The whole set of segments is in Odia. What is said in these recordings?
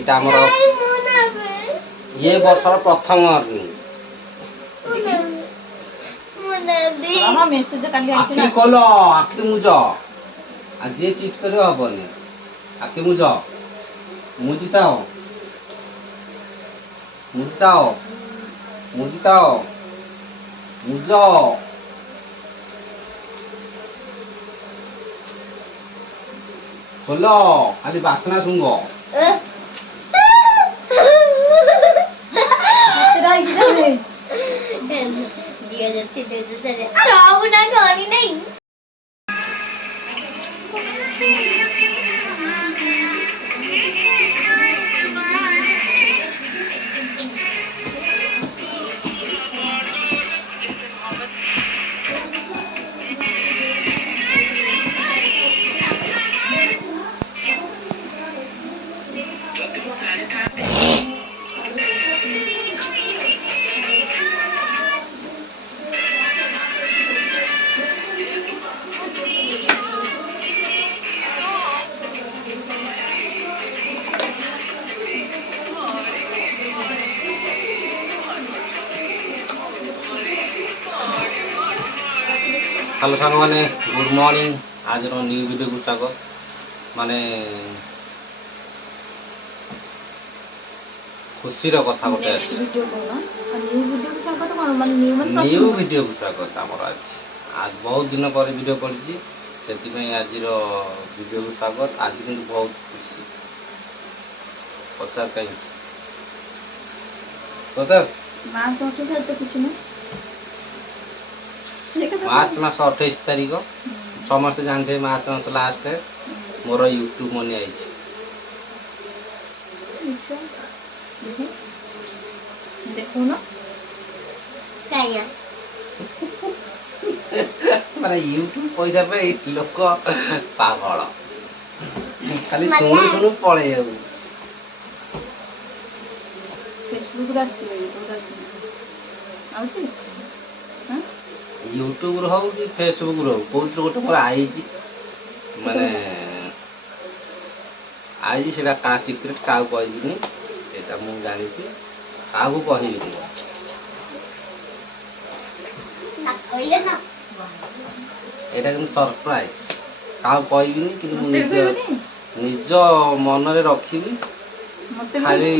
এটা আমার ये ବର୍ଷର ପ୍ରଥମ ଅର୍ନିଂ। ଆଖି କଲ ଆଖି ମୁଜ ଆଜି ଚିଟ୍ କରି ହବନି ଆଖି ମୁଜ ମୁଜିତାଅ ମୁଜିତାଅ ମୁଜିତାଅ ମୁଜ ଖୋଲ ଖାଲି ବାସ୍ନା ଶୁଙ୍ଗ dia jati dia saja arau na gani nahi hello सांग मैंने गुड मॉर्निंग आज न्यू वीडियो को स्वागत माने खुशी कथा गोटे न्यू वीडियो को स्वागत आमर आज आज बहुत दिन पर वीडियो पड़ी से आज वीडियो को स्वागत आज किंतु बहुत खुशी पचार कहीं पचार मार्च मास 28 तारीख समस्त जानते मार्च मास लास्ट मोर यूट्यूब मनी आई देखो ना क्या माने यूट्यूब पैसा पे लोक पागल खाली सुनु सुनु पळे जाऊ फेसबुक रास्ते आउची हां यूट्यूब हो कि फेसबुक रो बहुत गोटे मोर आई माने आई सेटा का सीक्रेट का कहबिनी सेटा मु जानि छी का को कहबिनी ना कहले ना एटा कि सरप्राइज का कहबिनी कि मु निज मन रे रखिबी खाली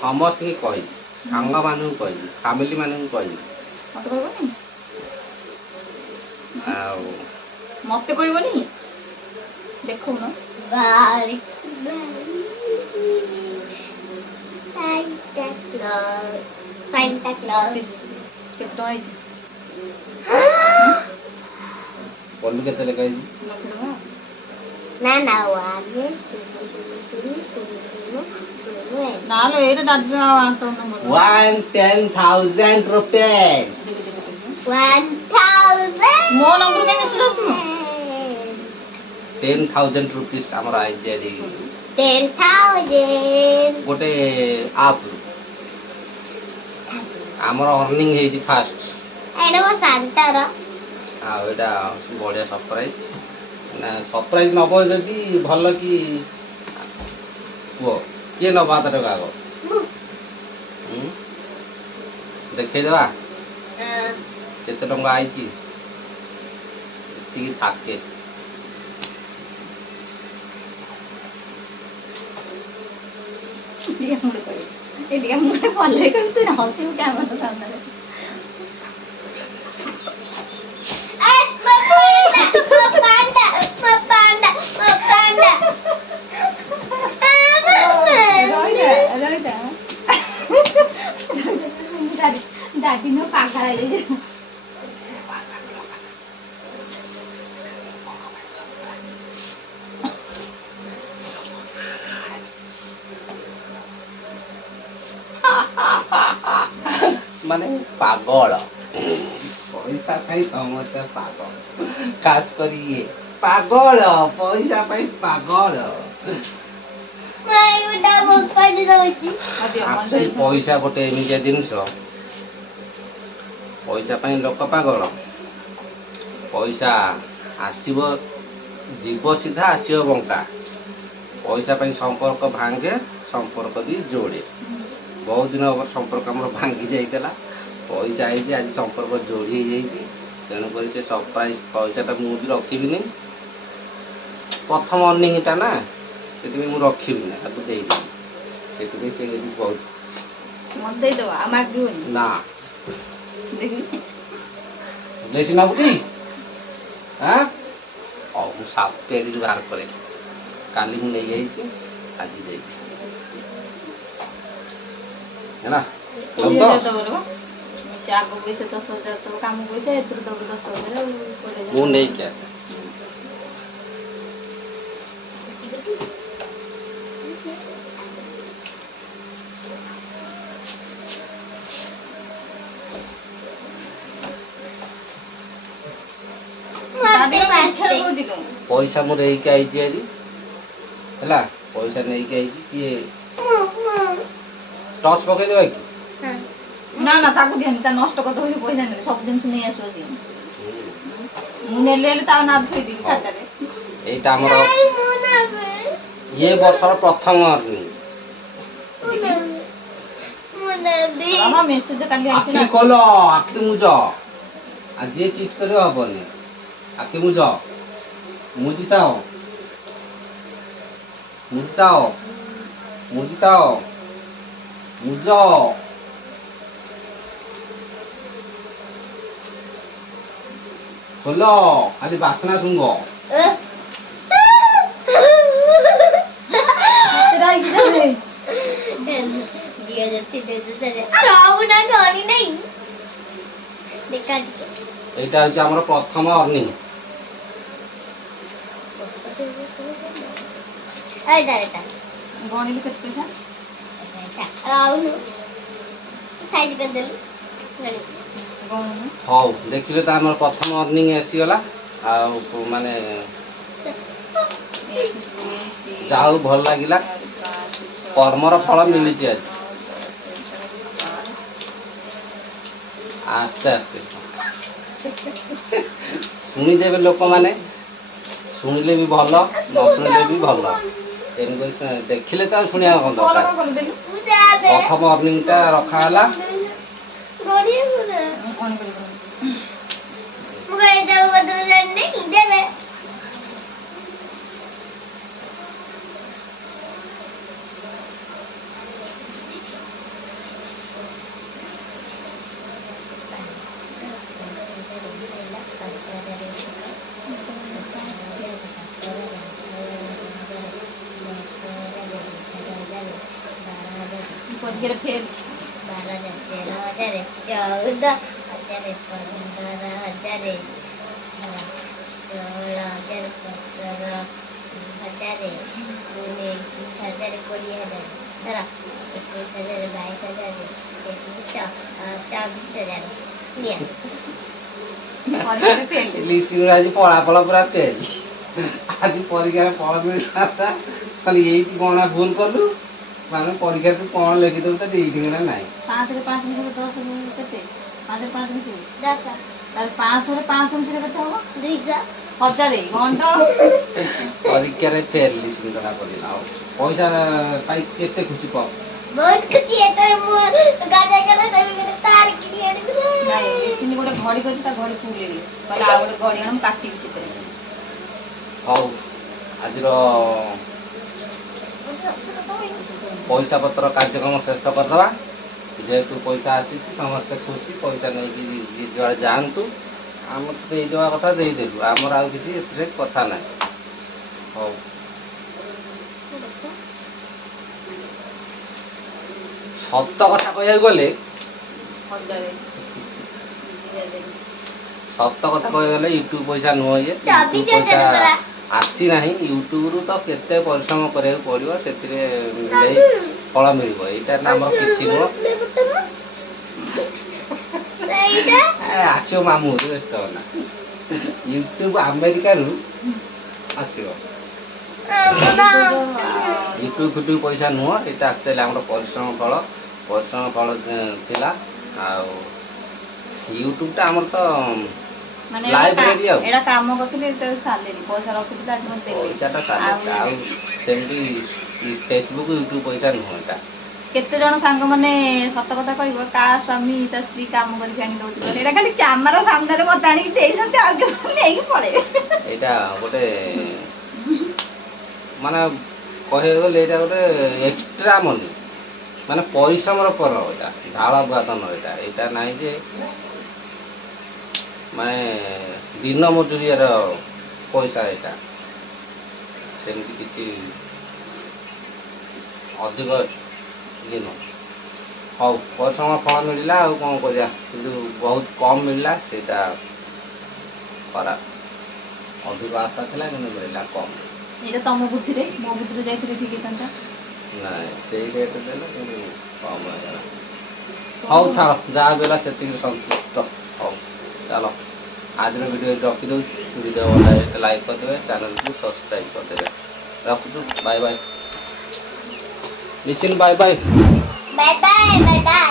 समस्त के कहि सांग मानु कहि फैमिली मानु कहि मत कहबनी मत कहबनी देखो ना बाय Santa Claus केतो आई छी बोलू केते लगाई ना ना वाले ना लो एटा डाटा अकाउंट नंबर 110,000 rupees 1000 मो नंबर के मेसेज आसनो 10,000 rupees हमर आई जे 10,000 गोटे आप हमर अर्निंग हे जी फास्ट एटा वो सांतार आ एटा बढ़िया सरप्राइज ना सरप्राइज नबो जदी भलो की वो के नबा त टका गो देखे देबा केते टंका आइची एती थाके एडिया मुटे पल्ले कर तू हंसी उठे हमर सामने ए पांडा दादी नो पागल है माने पागल पैसा पाई समस्या पागल खास करी ये पागल पैसा पाई पागल पैसा गोटे एमितिया जिनस पैसा पाई लोक पागल पैसा आसीबो जीव सीधा आसीबो बंका ପଇସା ପାଇଁ ସମ୍ପର୍କ ଭାଙ୍ଗେ, ସମ୍ପର୍କ ବି ଯୋଡ଼େ। ବହୁତ ଦିନ ହେବ ସମ୍ପର୍କ ଆମର ଭାଙ୍ଗି ଯାଇଥିଲା, ପଇସା ହେଇଛି, ଆଜି ସମ୍ପର୍କ ଯୋଡ଼ି ହେଇଯାଇଛି। ତେଣୁକରି ସେ ସରପ୍ରାଇଜ ପଇସାଟା ମୁଁ ବି ରଖିବିନି, ପ୍ରଥମ ଅର୍ଣ୍ଣିଂଟା ନା, ସେଥିପାଇଁ ମୁଁ ରଖିବିନି, ତାକୁ ଦେଇଦେବି। ସେଥିପାଇଁ ସେ ଯଦି ବହୁତ ମତେ ଦେଇଦବ ଆଉ ମାଗିବନି ନା ଦେଖିନି ବେଶୀ ନବୁଟି ଆଁ ହଉ ମୁଁ ସାପେରିରୁ ବାହାର କରେ। କାଲି ମୁଁ ନେଇଯାଇଛି, ଆଜି ଦେଇଛି ହେଲା। କୋଡ଼ିଏ ହଜାର ଦବ ରେ ବା। ସେ ଆଗ ପଇସା 10,000 ଦବ, କାମ ପଇସା, ଏଥିରୁ ଦବ 10,000 ଆଉ 20,000 ମୁଁ ନେଇକି ଆସେ। ପଇସା ମୁଁ ନେଇକି ଆଇଛି ଆଜି ହେଲା, ପଇସା ନେଇକି ଆଇଛି। କିଏ ଟର୍ଚ ପକେଇଦେବା କି? ନା ନା ତାକୁ ଦିଅନି, ତା ନଷ୍ଟ କରିଦବ, ପଇସା ନେବେ, ସବୁ ଜିନିଷ ନେଇ ଆସିବ ଦିଅ। ମୁଁ ନେଲେ ହେଲେ ତା ନାଁ ଥୋଇଦେବି ଖାତାରେ। ଏଇଟା ଆମର ଇଏ ବର୍ଷର ପ୍ରଥମ ଅର୍ଣ୍ଣିଂ। ମେସେଜ କାଲି ଆଖି ଖୋଲ, ଆଖି ମୁଜ, ଆଜି ଚିଟ୍ କରିବା ହବନି। ଆଖି ମୁଜ, ମୁଜିତାଅ, ମୁଜିତାଅ, ମୁଜିତାଅ, ମୁଜ। ଖୋଲ, ଖାଲି ବାସ୍ନା ଶୁଙ୍ଘ। এইটা হচ্ছে আমার প্রথম অর্নিং। ଗଣିଲୁ କେତେ ପଇସା? ହଉ ଦେଖିଲେ ତ ଆମର ପ୍ରଥମ ଅର୍ନିଂ ଆସିଗଲା। ଆଉ ମାନେ ଯାଉ ଭଲ ଲାଗିଲା, କର୍ମର ଫଳ ମିଳିଛି ଆଜି। ଆସ୍ତେ ଆସ୍ତେ ଶୁଣିଦେବେ ଲୋକମାନେ, ଶୁଣିଲେ ବି ଭଲ, ନ ଶୁଣିଲେ ବି ଭଲ। ତେଣୁକରି ଦେଖିଲେ ତ ଶୁଣିବା କ'ଣ ଦରକାର। ପ୍ରଥମ ଅର୍ନିଂଟା ରଖା ହେଲା। ପରୀକ୍ଷାରେ ଫେଲ୍। 12,000, 13,000, 14,000, 15,000, 16,000, 17,000, 19,000, 20,000, ହେଲା, 21,000, 22,000, 23,000, 24,000 ନିଅ। ପରୀକ୍ଷାରେ ଫେଲ୍। ଲିସିର ଆଜି ଫଳାଫଳ ପୁରା ଫେଲ୍। ଆଜି ପରୀକ୍ଷାରେ ଫଳ ମିଳିଥାନ୍ତା, ଖାଲି ଏଇଠି କ'ଣ ଭୁଲ କଲୁ, ମାନେ ପରୀକ୍ଷା ତୁ କ'ଣ ଲେଖିଦେବୁ ତ ଦେଇଥିବେ ନା ନାହିଁ। 5ରେ 5 ମିଶିଲେ 10 କେତେ? 5ରେ 5 ମିଶିଲେ 10, ତାହେଲେ 500ରେ 500 ମିଶିଲେ କେତେ ହବ? 200, 1000। ଗଣ୍ଡ ପରୀକ୍ଷାରେ ଫେଲ୍ ଲିସିଙ୍କର ପଡ଼ିଲା। ଆଉ ପଇସା ପାଇ କେତେ ଖୁସି କହ? ବହୁତ ଖୁସି। ଏଥର ମୁଁ ଗାଡା ଗାଡା ଦେବି, ଗୋଟେ ତାର କିଣି ଆଣିବି। ନାଇଁ ମେସିନ୍ ଗୋଟେ ଘଡ଼ି କରିଛି, ତା ଘଡ଼ି ଫୁଲ୍ ହେଇଗଲା, କହିଲେ ଆଉ ଗୋଟେ ଘଡ଼ି ଆଣ, ମୁଁ କାଟିବି ସେଥିରେ। ହଉ ଆଜିର ପଇସା ପତ୍ର କାର୍ଯ୍ୟକ୍ରମ ଶେଷ କରିଦେବା। ଯେହେତୁ ପଇସା ଆସିଛି, ସମସ୍ତେ ଖୁସି, ପଇସା ନେଇକି ଯିଏ ଯୁଆଡ଼େ ଯାଆନ୍ତୁ। ଆମର ତ ଦେଇଦେବା କଥା ଦେଇଦେଲୁ, ଆମର ଆଉ କିଛି ଏଥିରେ କଥା ନାହିଁ। ହଉ ସତ କଥା କହିବାକୁ ଗଲେ, ସତ କଥା କହିବାକୁ ଗଲେ ୟୁଟ୍ୟୁବ ପଇସା ନୁହଁ, ଇଏ ୟୁଟ୍ୟୁବ ପଇସା ଆସିନାହିଁ। ୟୁଟ୍ୟୁବରୁ ତ କେତେ ପରିଶ୍ରମ କରିବାକୁ ପଡ଼ିବ, ସେଥିରେ ଫଳ ମିଳିବ। ଏଇଟା ଆମର କିଛି ନୁହଁ। ଆସିବ ମାମୁଁ, ବ୍ୟସ୍ତ ହନା। ୟୁଟ୍ୟୁବ ଆମେରିକାରୁ ଆସିବ। ୟୁଟ୍ୟୁବ ଫ୍ୟୁଟ୍ୟୁବ ପଇସା ନୁହଁ, ଏଇଟା ଆକ୍ଚୁଆଲି ଆମର ପରିଶ୍ରମ ଫଳ। ପରିଶ୍ରମ ଫଳ ଥିଲା। ଆଉ ୟୁଟ୍ୟୁବଟା ଆମର ତ ମାନେ ଲାଇବ୍ରେରୀ ଆଉ ଏଇଟା କାମ କରୁଥିଲି ଏଟା ସାଲେରୀ ପଇସା ରଖୁଥିଲି ଆଜି ମତେ ଦେଲେ ପଇସାଟା ସାଲେ ଆଉ ସେମିତି ଫେସବୁକ୍ ୟୁଟ୍ୟୁବ ପଇସା ନୁହଁ ଏଟା। କେତେ ଜଣ ସାଙ୍ଗ ମାନେ ସତ କଥା କହିବ କା ସ୍ୱାମୀ ତା ସ୍ତ୍ରୀ କାମ କରିକି ଆଣି ଦଉଛି କହିଲେ ଏଇଟା ଖାଲି କ୍ୟାମେରା ସାମ୍ନାରେ ମତେ ଆଣିକି ଦେଇଛନ୍ତି ଆଉ କେବେ ନେଇକି ପଳେଇବେ। ଏଇଟା ଗୋଟେ ମାନେ କହିବାକୁ ଗଲେ ଏଇଟା ଗୋଟେ ଏକ୍ସଟ୍ରା ମନି ମାନେ ପରିଶ୍ରମର ଫଳ ଏଇଟା ଝାଳ ବୁହା ଧନ ଏଇଟା ଏଇଟା ନାହିଁ ଯେ ମାନେ ଦିନ ମଜୁରିଆର ପଇସା ଏଇଟା ସେମିତି କିଛି ଅଧିକ ଇଏ ନୁହଁ। ହଉ ପରିଶ୍ରମ ଫଳ ମିଳିଲା ଆଉ କ'ଣ କରିବା କିନ୍ତୁ ବହୁତ କମ୍ ମିଳିଲା ସେଇଟା ଖରାପ। ଅଧିକ ଆଶା ଥିଲା କିନ୍ତୁ ମିଳିଲା କମ୍। ଏଇଟା ତମ ବୁଦ୍ଧିରେ ମୋ ବୁଦ୍ଧିରେ ଯାଇଥିଲେ ଠିକ ହେଇଥାନ୍ତା। ନାଇଁ ସେଇ ରେଟ୍ ଦେଲେ କିନ୍ତୁ କମ୍ ହେଇଗଲା। ହଉ ଛାଡ଼ ଯାହା ବି ହେଲା ସେତିକି ସନ୍ତୁଷ୍ଟ। ହଉ ଚାଲ ଆଜିର ଭିଡ଼ିଓ ଏଠି ରଖିଦେଉଛି। ଭିଡ଼ିଓ ଭଲ ଲାଗିଲେ ଲାଇକ୍ କରିଦେବେ ଚ୍ୟାନେଲକୁ ସବସ୍କ୍ରାଇବ୍ କରିଦେବେ। ରଖୁଛୁ ବାଏ ବାଏ। ନିଶ୍ଚିନ୍ତ bye bye. Bye bye bye bye.